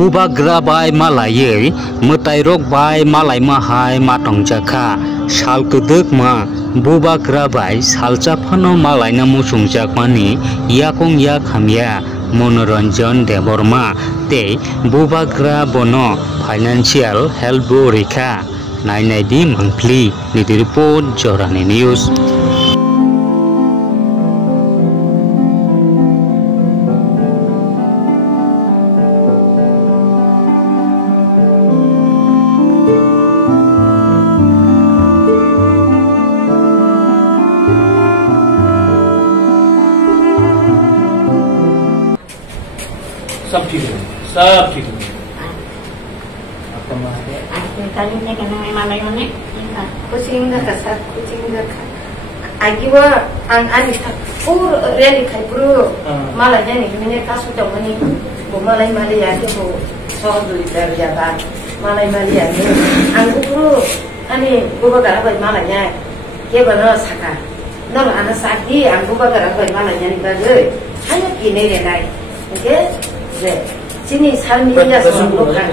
बुबाग्रा bye मालायै मोताइरक bye मालाय माहाय मातंजाखा साल कदक मा बुबाग्रा बाय सालचाफानो मालायना मुसुंजाकमानि याकं या खामिया मनोरंजन देबरमा ते बुबाग्रा बनो फाइनेंशियल हेल्प बो रेखा नायनायदि मंथली निदि रिपोर्ट जरानी न्यूज। सब ठीक है, सब ठीक है। Kali ni kena malay ni, kucing dah kasar, kucing dah. Agiwa ani pur ready kai pur malay ni, ni kasu jauh ni, bu malay ya ke bu soal dulu terjadi. Malay ya ni, angku pur ani bu bagara bayi malaynya, ke benar sakar. Nol anak sakit, angku bagara bayi malaynya ni bagai, hanya kini ni, okay? Sini salmi ya semua kan.